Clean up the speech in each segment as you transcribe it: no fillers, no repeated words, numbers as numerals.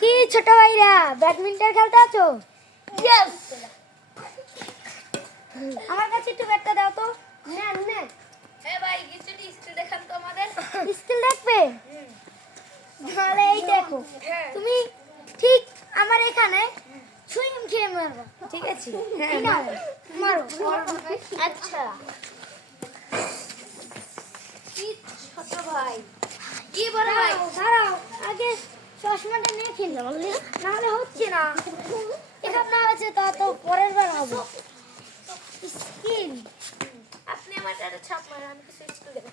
কি ছোট ভাইরা ব্যাডমিন্টন খেলতে আছো? ইয়েস। আমার কাছে একটু ব্যাটটা দাও তো। নেন নেন। ভাই কিছু স্কিল দেখান তো আমাদের। স্কিল দেখবে? তাহলে এই দেখো, হ্যাঁ। তুমি ঠিক আমার এখানে সুইং খেয়ে মারবা, ঠিক আছে? হ্যাঁ, এই নাও, মারো। আচ্ছা। কি ছোট ভাই, কি বড় ভাই? দাঁড়াও, আগে চশমাটা নিয়ে খেলতে বললি, নাহলে হচ্ছে না। এসব না হচ্ছে তো পরের বার হবে। স্কিল আপনি আমার একটা ছাপ মারেন, আমি কিছু স্কিল দেব।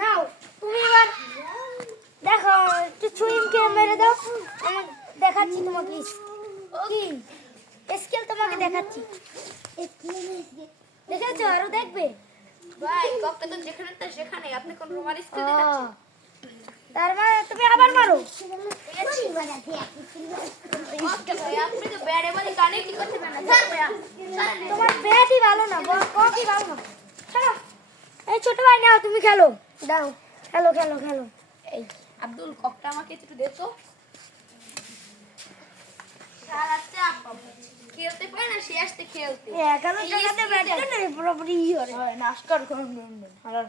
নাও, তুমি এবার দেখো, একটু সুইং খেয়ে মেরে দাও। আমি দেখাচ্ছি তোমাকে কি স্কিল তোমাকে দেখাচ্ছি। দেখেছো? আরো দেখবে? ভাই কপটা তো যেখানে তো সেখানে, আপনি কোন রোমার স্কিল দেখাচ্ছেন? তার মানে তুমি আবার মারো। ওকে ভাই, আপনি তো ব্যাটে বলে গানে কি করতে পারেন না। স্যার ভাইয়া, তোমার ব্যাটই ভালো না, কপই ভালো না। খেলো, এই ছোট ভাই নাও, তুমি খেলো। দাও, খেলো খেলো খেলো। এই আব্দুল কপটা আমাকে একটু দে তো। স্যার আসছে, খেলতে পারে না, সে আসতে খেলতে। এখানে জায়গাতে ব্যাট করে পুরোপুরি ই করে। নাস্কার করুন হারার